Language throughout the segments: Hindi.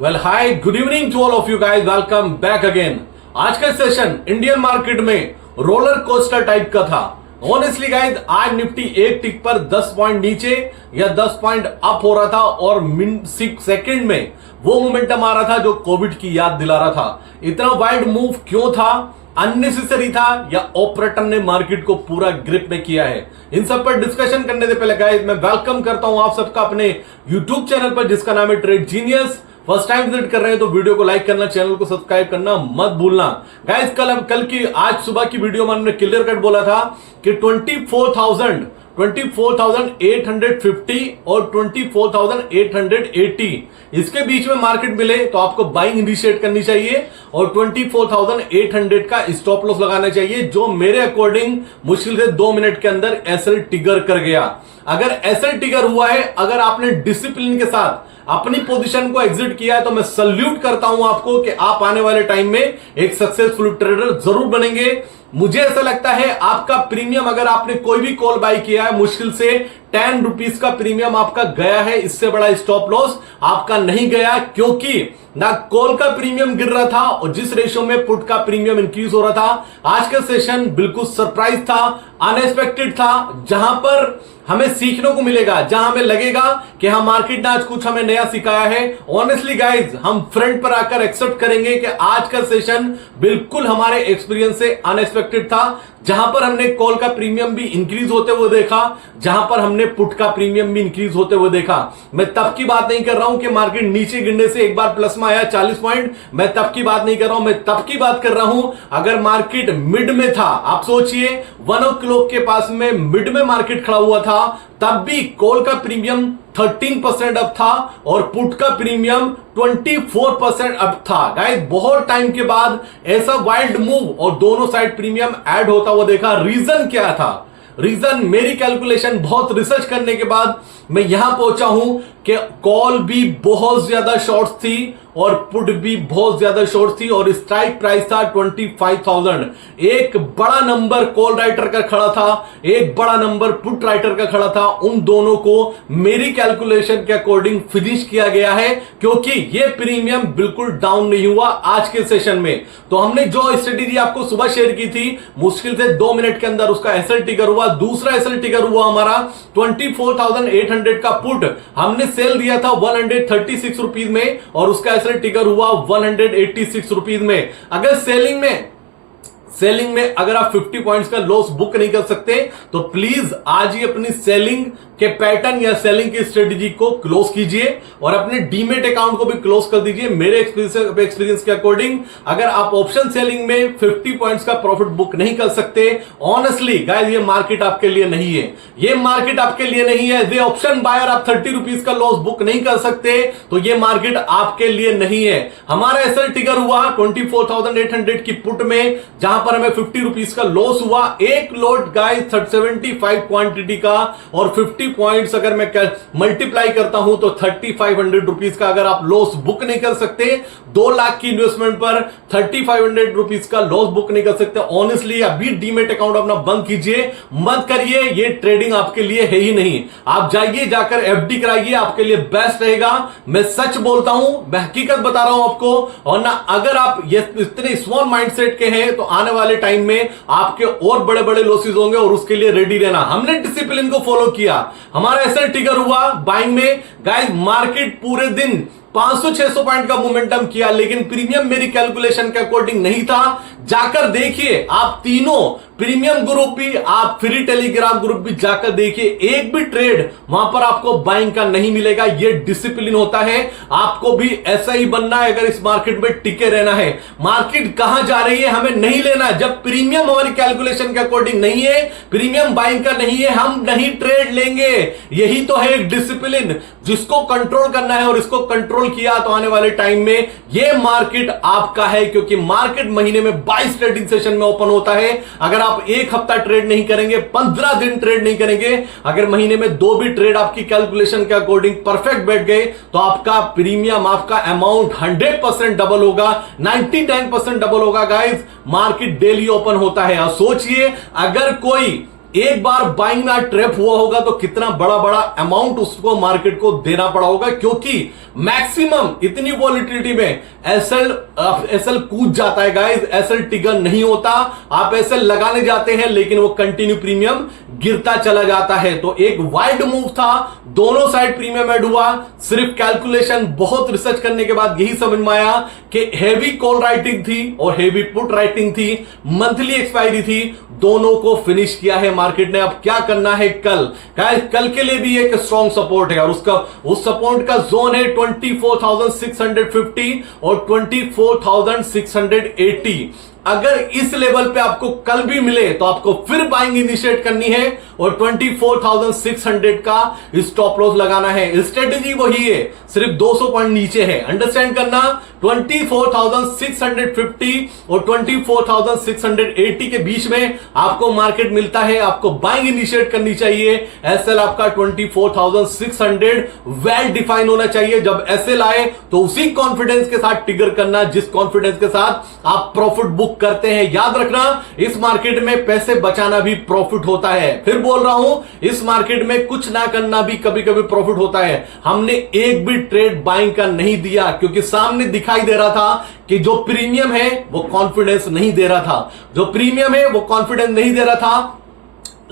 Well hi, good evening to all of you guys, welcome back again. आज का सेशन इंडियन मार्केट में रोलर कोस्टर टाइप का था। ऑनेस्टली गाइस, आज निफ्टी एक टिक पर 10 पॉइंट नीचे या 10 पॉइंट अप हो रहा था और 6 सेकंड में वो मोमेंटम आ रहा था जो कोविड की याद दिला रहा था। इतना वाइड मूव क्यों था? अननेसेसरी था या ऑपरेटर ने मार्केट को पूरा ग्रिप में किया है? इन सब पर डिस्कशन करने से पहले गाइस, मैं वेलकम करता हूं आप सबका अपने यूट्यूब चैनल पर जिसका नाम है trade genius. First time visit कर रहे हैं तो वीडियो को लाइक करना, चैनल को सब्सक्राइब करना मत भूलना गाइस। कल की आज सुबह की वीडियो में हमने क्लियर कट बोला था कि 24,850 और 24,880 इसके बीच में मार्केट मिले तो आपको बाइंग इनिशिएट करनी चाहिए और 24,800 का स्टॉप लॉस लगाना चाहिए, जो मेरे अकॉर्डिंग मुश्किल से 2 मिनट के अंदर एसएल ट्रिगर कर गया। अगर एसएल ट्रिगर हुआ है, अगर आपने डिसिप्लिन के साथ अपनी पोजीशन को एग्जिट किया है, तो मैं सल्यूट करता हूं आपको कि आप आने वाले टाइम में एक सक्सेसफुल ट्रेडर जरूर बनेंगे। मुझे ऐसा लगता है आपका प्रीमियम, अगर आपने कोई भी कॉल बाई किया है, मुश्किल से 10 रुपीज का प्रीमियम आपका गया है। इससे बड़ा स्टॉप लॉस आपका नहीं गया, क्योंकि ना कॉल का प्रीमियम गिर रहा था और जिस रेशो में पुट का प्रीमियम इंक्रीज हो रहा था। आज का सेशन बिल्कुल सरप्राइज था, अनएक्सपेक्टेड था, जहां पर हमें सीखने को मिलेगा, जहां हमें लगेगा कि हाँ, मार्केट ने आज कुछ हमें नया सिखाया है। ऑनेस्टली गाइज, हम फ्रंट पर आकर एक्सेप्ट करेंगे कि आज का सेशन बिल्कुल हमारे एक्सपीरियंस से अनएक्सपेक्टेड था, जहां पर हमने कॉल का प्रीमियम भी इंक्रीज होते हुए देखा, जहां पर हमने पुट का प्रीमियम भी इंक्रीज होते हुए देखा। मैं तब की बात नहीं कर रहा हूं कि मार्केट नीचे गिरने से एक बार प्लस में आया 40 पॉइंट, मैं तब की बात नहीं कर रहा हूं। मैं तब की बात कर रहा हूं अगर मार्केट मिड में था। आप सोचिए 1 o'clock के पास में मिड में मार्केट खड़ा हुआ था, तब भी कॉल का प्रीमियम 13% अप था और पुट का प्रीमियम 24% अप था। गाइस, बहुत टाइम के बाद ऐसा वाइल्ड मूव और दोनों साइड प्रीमियम ऐड होता हुआ देखा। रीजन क्या था? रीजन मेरी कैलकुलेशन, बहुत रिसर्च करने के बाद मैं यहां पहुंचा हूं कि कॉल भी बहुत ज्यादा शॉर्ट्स थी और पुट भी बहुत ज्यादा शॉर्ट थी और स्ट्राइक प्राइस था 25,000। एक बड़ा नंबर कॉल राइटर का खड़ा था, एक बड़ा नंबर पुट राइटर का खड़ा था। उन दोनों को मेरी कैलकुलेशन के अकॉर्डिंग फिनिश किया गया है, क्योंकि ये प्रीमियम बिल्कुल डाउन नहीं हुआ आज के सेशन में। तो हमने जो स्ट्रेटेजी आपको सुबह शेयर की थी, मुश्किल से 2 मिनट के अंदर उसका एसएल ट्रिगर हुआ। दूसरा एसएल ट्रिगर हुआ हमारा 24,800 का पुट, हमने सेल दिया था 136 रुपीज में और उसका ट्रिगर हुआ 186 रुपीज में। अगर सेलिंग में अगर आप 50 पॉइंट्स का लॉस बुक नहीं कर सकते तो प्लीज आज ही अपनी सेलिंग के पैटर्न या सेलिंग की स्ट्रेटेजी को क्लोज कीजिए और अपने डीमेट अकाउंट को भी क्लोज कर दीजिए। मेरे एक्सपीरियंस के अकॉर्डिंग अगर आप ऑप्शन सेलिंग में 50 पॉइंट्स का प्रॉफिट बुक नहीं कर सकते, ऑनेस्टली गाइस, ये मार्केट आपके लिए नहीं है। ये मार्केट आपके लिए नहीं है। ये ऑप्शन बायर आप 30 रुपीज का लॉस बुक नहीं कर सकते तो ये मार्केट आपके लिए नहीं है। हमारा एसएल ट्रिगर हुआ 24,800 की पुट में, जहां पर हमें 50 रुपीज का लॉस हुआ। एक लॉट गाइस 75 क्वांटिटी का और 50 पॉइंट्स अगर मैं मल्टीप्लाई करता हूं तो 3,500 रुपीज का अगर आप लॉस बुक नहीं कर सकते, 2 लाख की इन्वेस्टमेंट पर 3,500 रुपीज का लॉस बुक नहीं कर सकते, ऑनेस्टली अभी डीमेट अकाउंट अपना बंद कीजिए, मत करिए। ये ट्रेडिंग आपके लिए है ही नहीं। आप जाइए, जाकर एफडी कराइए, आपके लिए बेस्ट रहेगा। मैं सच बोलता हूं, मैं हकीकत बता रहा हूं आपको। और ना, अगर आप ये इतने स्मॉल माइंडसेट के हैं तो आने वाले टाइम में आपके और बड़े बड़े लॉसेस होंगे और उसके लिए रेडी रहना। हमने डिसिप्लिन को फॉलो किया, हमारा एसएल ट्रिगर हुआ बाइंग में। गाइस, मार्केट पूरे दिन 500-600 पॉइंट का मोमेंटम किया, लेकिन प्रीमियम मेरी कैलकुलेशन के अकॉर्डिंग नहीं था। जाकर देखिए, आप तीनों प्रीमियम ग्रुप भी, आप फ्री टेलीग्राम ग्रुप भी जाकर देखिए, एक भी ट्रेड वहां पर आपको बाइंग का नहीं मिलेगा। ये डिसिप्लिन होता है, आपको भी ऐसा ही बनना है अगर इस मार्केट में टिके रहना है। मार्केट कहां जा रही है हमें नहीं लेना। जब प्रीमियम हमारी कैलकुलेशन के अकॉर्डिंग नहीं है, प्रीमियम बाइंग का नहीं है, हम नहीं ट्रेड लेंगे। यही तो है एक डिसिप्लिन, जिसको कंट्रोल करना है और इसको कंट्रोल किया तो आने वाले टाइम में ये मार्केट आपका है, क्योंकि मार्केट महीने में 22 ट्रेडिंग सेशन में ओपन होता है। अगर आप एक हफ्ता ट्रेड नहीं करेंगे, 15 दिन ट्रेड नहीं करेंगे, अगर महीने में 2 भी ट्रेड आपकी कैलकुलेशन के अकॉर्डिंग परफेक्ट बैठ गए तो आपका प्रीमियम, आपका अमाउंट 100% डबल होगा, 99% डबल होगा। गाइस, मार्केट डेली ओपन होता है। और सोचिए, अगर कोई एक बार बाइंग में ट्रैप हुआ होगा तो कितना बड़ा बड़ा अमाउंट उसको मार्केट को देना पड़ा होगा, क्योंकि मैक्सिमम इतनी वॉलिटिलिटी में एसएल कूद जाता है गाइस, एसएल टिगर नहीं होता। आप एसएल लगाने जाते हैं लेकिन वो कंटिन्यू प्रीमियम गिरता चला जाता है। तो एक वाइड मूव था, दोनों साइड प्रीमियम ऐड हुआ। सिर्फ कैलकुलेशन, बहुत रिसर्च करने के बाद यही समझ में आया कि हेवी कॉल राइटिंग थी और हेवी पुट राइटिंग थी, मंथली एक्सपायरी थी, दोनों को फिनिश किया है मार्केट ने। अब क्या करना है कल के लिए भी एक स्ट्रॉन्ग सपोर्ट है और उस सपोर्ट का जोन है 24,650 और 24,680। अगर इस लेवल पे आपको कल भी मिले तो आपको फिर बाइंग इनिशिएट करनी है और 24,600 का स्टॉप लॉस लगाना है। स्ट्रेटेजी वही है, सिर्फ 200 पॉइंट नीचे है। अंडरस्टैंड करना, 24,650 और 24,680 के बीच में आपको मार्केट मिलता है, आपको बाइंग इनिशिएट करनी चाहिए। एसएल आपका 24,600 वेल डिफाइन होना चाहिए। जब एसएल आए तो उसी कॉन्फिडेंस के साथ ट्रिगर करना जिस कॉन्फिडेंस के साथ आप प्रॉफिट बुक करते हैं। याद रखना, इस मार्केट में पैसे बचाना भी प्रॉफिट होता है। फिर बोल रहा हूं, इस मार्केट में कुछ ना करना भी कभी कभी प्रॉफिट होता है। हमने एक भी ट्रेड बाइंग का नहीं दिया क्योंकि सामने दिखाई दे रहा था कि जो प्रीमियम है वो कॉन्फिडेंस नहीं दे रहा था, जो प्रीमियम है वो कॉन्फिडेंस नहीं दे रहा था।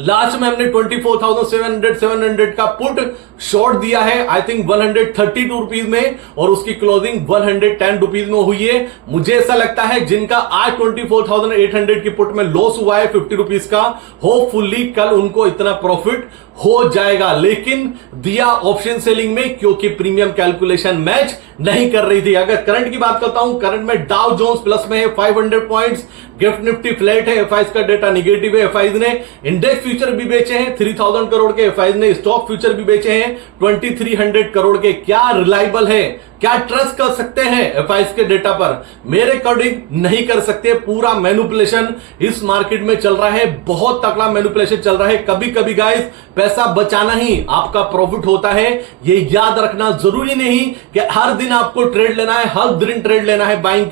लास्ट में हमने 24,700 का पुट शॉर्ट दिया है, आई थिंक 132 रुपीज में, और उसकी क्लोजिंग 110 रुपीज में हुई है। मुझे ऐसा लगता है जिनका आज 24,800 की पुट में लॉस हुआ है 50 रुपीज का, होपफुली कल उनको इतना प्रॉफिट हो जाएगा। लेकिन दिया ऑप्शन सेलिंग में क्योंकि प्रीमियम कैलकुलेशन मैच नहीं कर रही थी। अगर करंट की बात करता हूं, करंट में डाउ जोन्स प्लस में है 500 पॉइंट्स, गिफ्ट निफ्टी फ्लैट है, एफआईज का डेटा निगेटिव है। एफआईज ने इंडेक्स फ्यूचर भी बेचे हैं 3000 करोड़ के, एफआईज ने स्टॉक फ्यूचर भी बेचे हैं 2300 करोड़ के। क्या रिलायबल है, क्या ट्रस्ट कर सकते हैं एफआईज के डेटा पर? मेरे अकॉर्डिंग नहीं कर सकते। पूरा मैनिपुलेशन इस मार्केट में चल रहा है, बहुत तगड़ा मैनिपुलेशन चल रहा है। कभी कभी गाइस पैसा बचाना ही आपका प्रॉफिट होता है, ये याद रखना। जरूरी नहीं कि हर दिन आपको ट्रेड लेना है, हर दिन ट्रेड लेना है बाइंग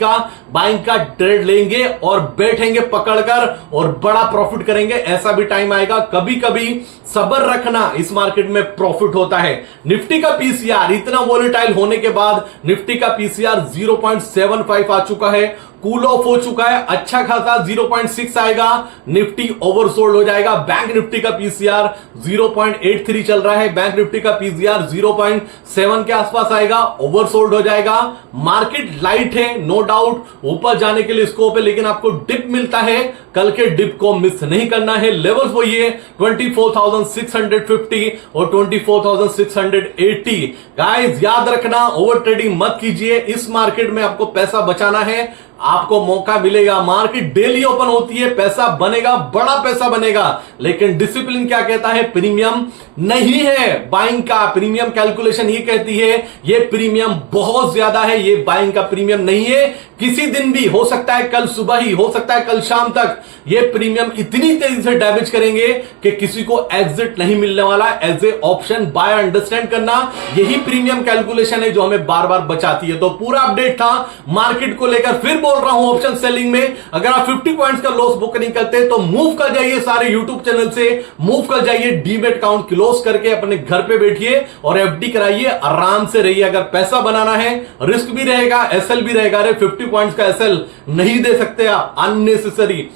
का ट्रेड लेंगे और बैठेंगे पकड़कर और बड़ा प्रॉफिट करेंगे, ऐसा भी टाइम आएगा। कभी कभी सब्र रखना, इस मार्केट में प्रॉफिट होता है। निफ्टी का पीसीआर इतना वोलेटाइल होने के बाद निफ्टी का पीसीआर 0.75 आ चुका है, कूल ऑफ हो चुका है, अच्छा खासा 0.6 आएगा, निफ्टी ओवरसोल्ड हो जाएगा। बैंक निफ्टी का पीसीआर 0.83 चल रहा है, बैंक निफ्टी का पीसीआर 0.7 के आसपास आएगा, ओवरसोल्ड हो जाएगा। मार्केट लाइट है, नो डाउट, ऊपर जाने के लिए स्कोप है, लेकिन आपको डिप मिलता है, कल के डिप को मिस नहीं करना है। लेवल्स वही है 24,650 और 24,680। गाइस याद रखना, ओवर ट्रेडिंग मत कीजिए। इस मार्केट में आपको पैसा बचाना है, आपको मौका मिलेगा। मार्केट डेली ओपन होती है, पैसा बनेगा, बड़ा पैसा बनेगा, लेकिन डिसिप्लिन क्या कहता है? प्रीमियम नहीं है बाइंग का। प्रीमियम कैलकुलेशन ये कहती है ये प्रीमियम बहुत ज्यादा है, ये बाइंग का प्रीमियम नहीं है। किसी दिन भी हो सकता है, कल सुबह ही हो सकता है, कल शाम तक ये प्रीमियम इतनी तेजी से डैमेज करेंगे कि किसी को एग्जिट नहीं मिलने वाला एज ए ऑप्शन बाय। अंडरस्टैंड करना, यही प्रीमियम कैलकुलेशन है जो हमें बार बार बचाती है। तो पूरा अपडेट था मार्केट को लेकर। फिर बोल रहा हूं, ऑप्शन सेलिंग में अगर आप 50 पॉइंट्स का लॉस बुक नहीं करते तो मूव कर जाइए, सारे यूट्यूब चैनल से मूव कर जाइए, डीमेट अकाउंट क्लोज करके अपने घर पे बैठिए और एफडी कराइए, आराम से रहिए। अगर पैसा बनाना है, रिस्क भी रहेगा, एसएल भी रहेगा। अरे 50 पॉइंट्स का एसएल नहीं दे सकते आप, अननेसेसरी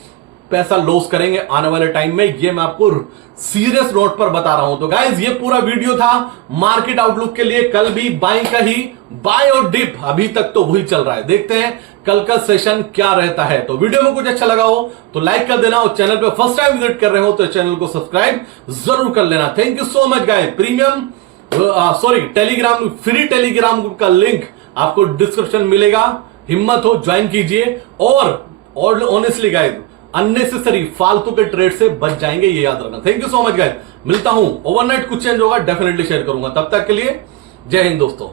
पैसा लॉस करेंगे आने वाले टाइम में, ये मैं आपको सीरियस नोट पर बता रहा हूं। तो गाइस ये पूरा वीडियो था मार्केट आउटलुक के लिए। कल भी बाइंग का ही, बाय और डिप अभी तक तो वही चल रहा है, देखते हैं कल का सेशन क्या रहता है। तो वीडियो में कुछ अच्छा लगा हो तो लाइक कर देना, और चैनल पे फर्स्ट टाइम विजिट कर रहे हो तो चैनल को सब्सक्राइब जरूर कर लेना। Thank you so much guys. Premium Telegram, free Telegram group का लिंक आपको डिस्क्रिप्शन मिलेगा, हिम्मत हो ज्वाइन कीजिए। और ऑनेस्टली गाइस, अननेसेसरी फालतू के ट्रेड से बच जाएंगे, ये याद रखना। Thank you so much guys. मिलता हूं, ओवरनाइट कुछ चेंज होगा डेफिनेटली शेयर करूंगा। तब तक के लिए जय हिंद दोस्तों।